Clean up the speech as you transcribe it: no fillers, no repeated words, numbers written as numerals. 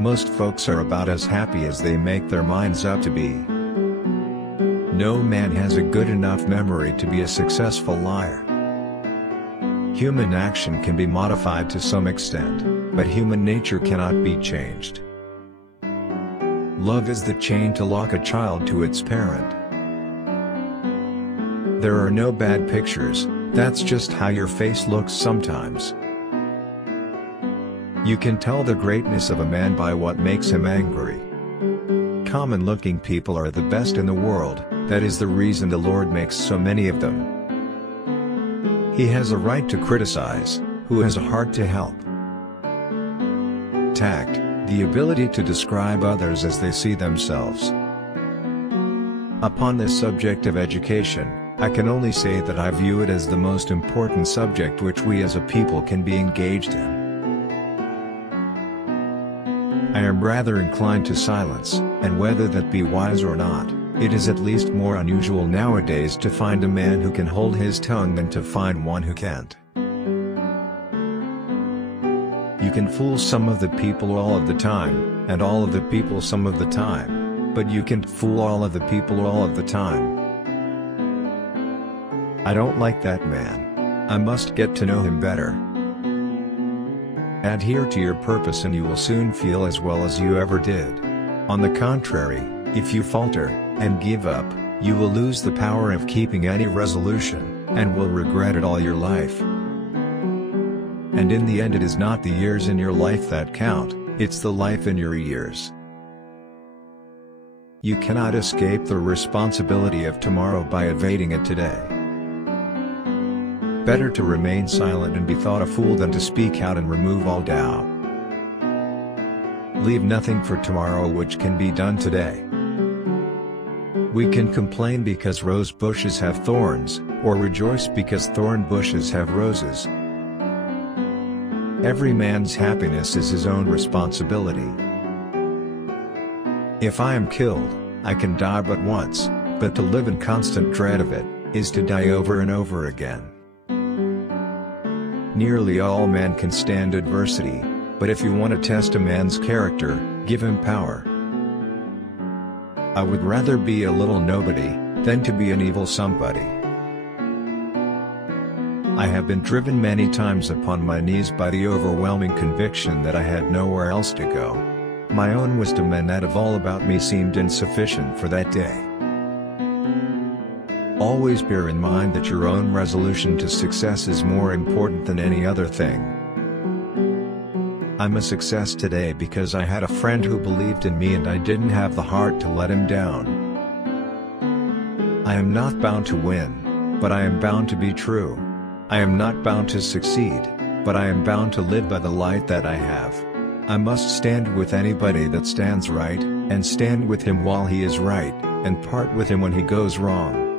Most folks are about as happy as they make their minds up to be. No man has a good enough memory to be a successful liar. Human action can be modified to some extent, but human nature cannot be changed. Love is the chain to lock a child to its parent. There are no bad pictures, that's just how your face looks sometimes. You can tell the greatness of a man by what makes him angry. Common-looking people are the best in the world, that is the reason the Lord makes so many of them. He has a right to criticize, who has a heart to help. Tact, the ability to describe others as they see themselves. Upon this subject of education, I can only say that I view it as the most important subject which we as a people can be engaged in. I am rather inclined to silence, and whether that be wise or not, it is at least more unusual nowadays to find a man who can hold his tongue than to find one who can't. You can fool some of the people all of the time, and all of the people some of the time, but you can't fool all of the people all of the time. I don't like that man. I must get to know him better. Adhere to your purpose and you will soon feel as well as you ever did. On the contrary, if you falter, and give up, you will lose the power of keeping any resolution, and will regret it all your life. And in the end it is not the years in your life that count, it's the life in your years. You cannot escape the responsibility of tomorrow by evading it today. Better to remain silent and be thought a fool than to speak out and remove all doubt. Leave nothing for tomorrow which can be done today. We can complain because rose bushes have thorns, or rejoice because thorn bushes have roses. Every man's happiness is his own responsibility. If I am killed, I can die but once, but to live in constant dread of it, is to die over and over again. Nearly all men can stand adversity, but if you want to test a man's character, give him power. I would rather be a little nobody, than to be an evil somebody. I have been driven many times upon my knees by the overwhelming conviction that I had nowhere else to go. My own wisdom and that of all about me seemed insufficient for that day. Always bear in mind that your own resolution to success is more important than any other thing. I'm a success today because I had a friend who believed in me and I didn't have the heart to let him down. I am not bound to win, but I am bound to be true. I am not bound to succeed, but I am bound to live by the light that I have. I must stand with anybody that stands right, and stand with him while he is right, and part with him when he goes wrong.